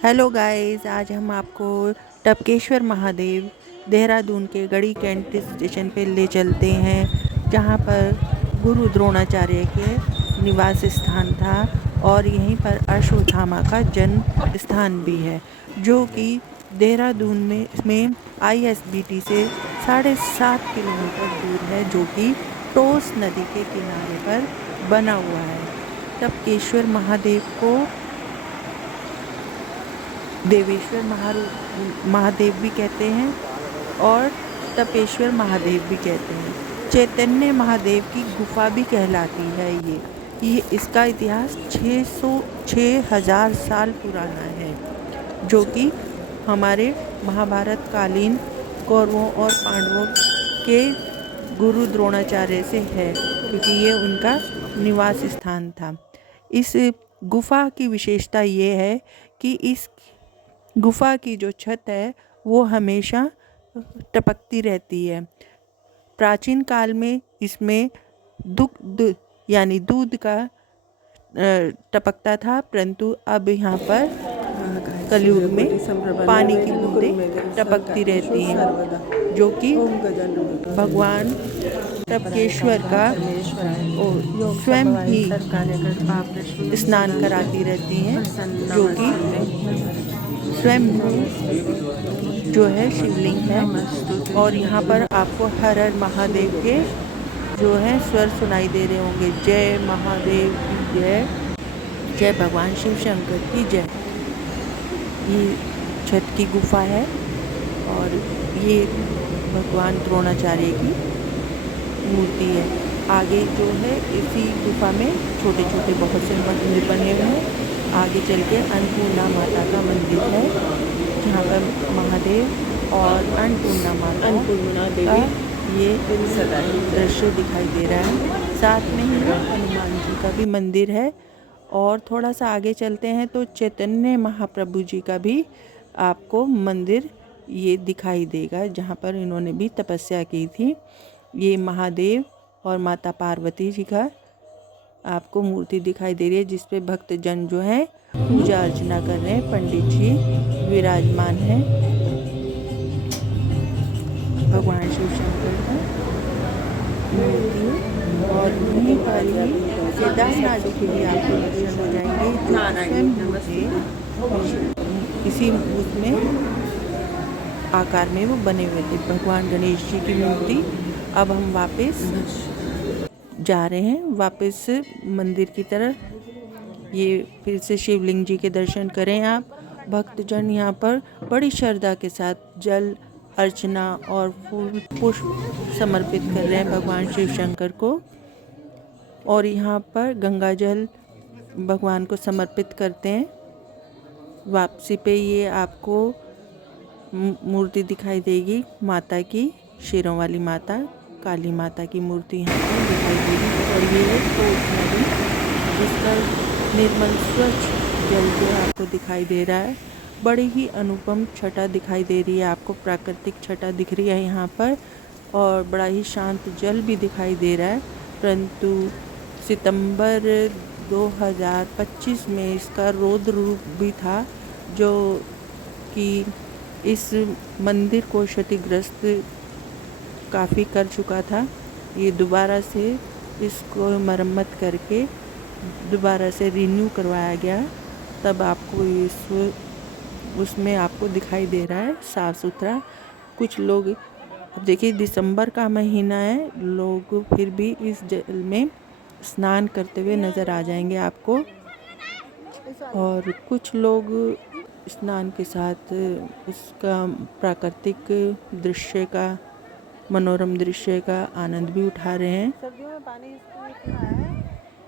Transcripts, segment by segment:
Hello guys, आज हम आपको टपकेश्वर महादेव देहरादून के गढ़ी कैंट स्टेशन पे ले चलते हैं, जहाँ पर गुरु द्रोणाचार्य के निवास स्थान था और यहीं पर अश्वत्थामा का जन्म स्थान भी है, जो कि देहरादून में ISBT से 7.5 किलोमीटर दूर है, जो कि टोस नदी के किनारे पर बना हुआ है। टपकेश्वर महादेव को देवेश्वर महादेव भी कहते हैं और तपेश्वर महादेव भी कहते हैं। चैतन्य महादेव की गुफा भी कहलाती है ये इसका इतिहास 6,000 साल पुराना है, जो कि हमारे महाभारत कालीन कौरवों और पांडवों के गुरु द्रोणाचार्य से है, क्योंकि ये उनका निवास स्थान था। इस गुफा की विशेषता ये है कि इस गुफा की जो छत है वो हमेशा टपकती रहती है। प्राचीन काल में इसमें दुग्ध यानी दूध का टपकता था, परंतु अब यहाँ पर कलयुग में पानी की बूंदें टपकती रहती हैं, जो कि भगवान टपकेश्वर का स्वयं ही स्नान कराती रहती हैं, जो कि स्वयं जो है शिवलिंग है। और यहाँ पर आपको हर हर महादेव के जो है स्वर सुनाई दे रहे होंगे। जय महादेव की जय, जय भगवान शिव शंकर की जय। ये छत की गुफा है और ये भगवान द्रोणाचार्य की मूर्ति है। आगे जो है इसी गुफा में छोटे छोटे बहुत से मंदिर बने हुए हैं। आगे चल के अन्नपूर्णा माता का मंदिर है, जहाँ पर महादेव और अन्नपूर्णा देवी का ये दृश्य दिखाई दे रहा है। साथ में ही हनुमान जी का भी मंदिर है। और थोड़ा सा आगे चलते हैं तो चैतन्य महाप्रभु जी का भी आपको मंदिर ये दिखाई देगा, जहाँ पर इन्होंने भी तपस्या की थी। ये महादेव और माता पार्वती जी का आपको मूर्ति दिखाई दे रही है, जिस पे भक्तजन जो है पूजा अर्चना कर रहे हैं। पंडित जी विराजमान हैं। भगवान शिव शंकर का मूर्ति है। और वहीं पर ही केदारनाथ के लिए आपको दर्शन हो जाएंगे, इसी उसमें आकार में वो बने हुए थे भगवान गणेश जी की मूर्ति। अब हम वापस जा रहे हैं, वापस मंदिर की तरफ। ये फिर से शिवलिंग जी के दर्शन करें आप। भक्तजन यहाँ पर बड़ी श्रद्धा के साथ जल अर्चना और फूल पुष्प समर्पित कर रहे हैं भगवान शिव शंकर को। और यहाँ पर गंगा जल भगवान को समर्पित करते हैं। वापसी पे ये आपको मूर्ति दिखाई देगी माता की, शेरों वाली माता, काली माता की मूर्ति यहाँ पर दिखाई देगी। और ये टोस नदी, जिसका निर्मल स्वच्छ जल जो आपको दिखाई दे रहा है। बड़ी ही अनुपम छटा दिखाई दे रही है आपको, प्राकृतिक छटा दिख रही है यहाँ पर। और बड़ा ही शांत जल भी दिखाई दे रहा है। परंतु सितंबर 2025 में इसका रौद्र रूप भी था, जो कि इस मंदिर को क्षतिग्रस्त काफ़ी कर चुका था। ये दोबारा से इसको मरम्मत करके दोबारा से रिन्यू करवाया गया, तब आपको उसमें आपको दिखाई दे रहा है साफ़ सुथरा। कुछ लोग, अब देखिए दिसंबर का महीना है, लोग फिर भी इस जल में स्नान करते हुए नज़र आ जाएंगे आपको। और कुछ लोग स्नान के साथ उसका प्राकृतिक दृश्य का, मनोरम दृश्य का आनंद भी उठा रहे हैं। सर्दियों में पानी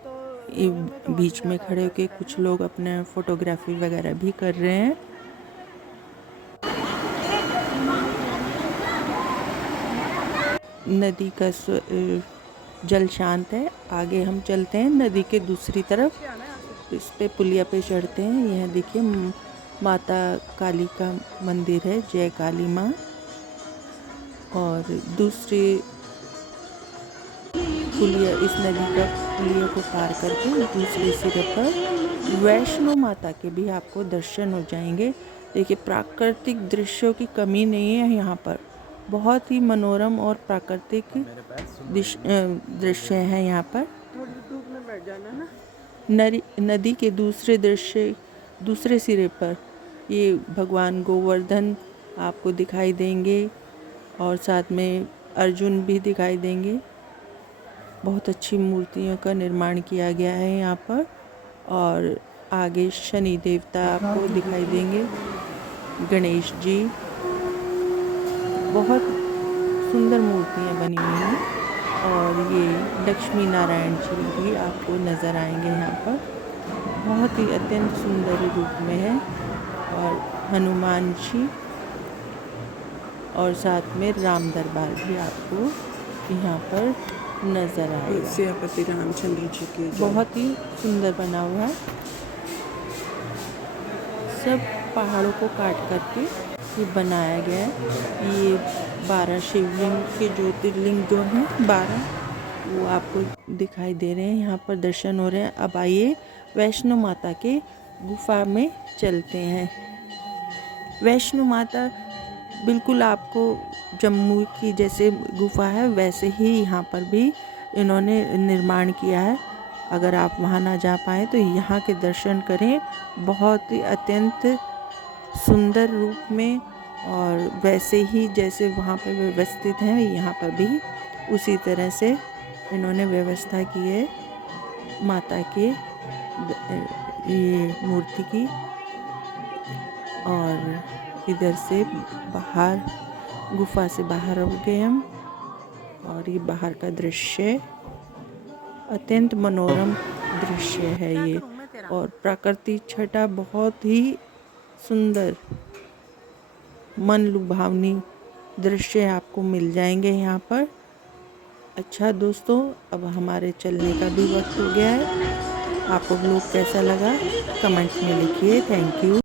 तो बीच में खड़े होकर कुछ लोग अपना फोटोग्राफी वगैरह भी कर रहे हैं। नदी का जल शांत है। आगे हम चलते हैं नदी के दूसरी तरफ। इस पे पुलिया पे चढ़ते हैं। यह देखिए माता काली का मंदिर है, जय काली माँ। और दूसरे पुलिया, इस नदी का पुलिया को पार करके दूसरे सिरे पर वैष्णो माता के भी आपको दर्शन हो जाएंगे। देखिए प्राकृतिक दृश्यों की कमी नहीं है यहाँ पर, बहुत ही मनोरम और प्राकृतिक दृश्य हैं यहाँ पर। थोड़ी धूप में बैठ जाना ना। नदी के दूसरे सिरे पर ये भगवान गोवर्धन आपको दिखाई देंगे और साथ में अर्जुन भी दिखाई देंगे। बहुत अच्छी मूर्तियों का निर्माण किया गया है यहाँ पर। और आगे शनि देवता आपको दिखाई देंगे, गणेश जी, बहुत सुंदर मूर्तियाँ बनी हुई हैं। और ये लक्ष्मी नारायण जी भी आपको नज़र आएंगे यहाँ पर, बहुत ही अत्यंत सुंदर रूप में है। और हनुमान जी और साथ में राम दरबार भी आपको यहाँ पर नज़र आएगा। सियापति रामचंद्र जी की बहुत ही सुंदर बना हुआ है। सब पहाड़ों को काट करके ये बनाया गया है। ये 12 शिवलिंग के ज्योतिर्लिंग जो हैं 12, वो आपको दिखाई दे रहे हैं, यहाँ पर दर्शन हो रहे हैं। अब आइए वैष्णो माता के गुफा में चलते हैं। वैष्णो माता बिल्कुल आपको जम्मू की जैसे गुफा है वैसे ही यहाँ पर भी इन्होंने निर्माण किया है। अगर आप वहाँ ना जा पाएँ तो यहाँ के दर्शन करें, बहुत ही अत्यंत सुंदर रूप में, और वैसे ही जैसे वहाँ पर व्यवस्थित हैं यहाँ पर भी उसी तरह से इन्होंने व्यवस्था की है माता के ये मूर्ति की। और इधर से बाहर गुफा से बाहर हो गए हम, और ये बाहर का दृश्य अत्यंत मनोरम दृश्य है ये। और प्राकृतिक छटा बहुत ही सुंदर मन लुभावनी दृश्य आपको मिल जाएंगे यहाँ पर। अच्छा दोस्तों, अब हमारे चलने का भी वक्त हो गया है। आपको ब्लॉग कैसा लगा कमेंट में लिखिए। Thank you.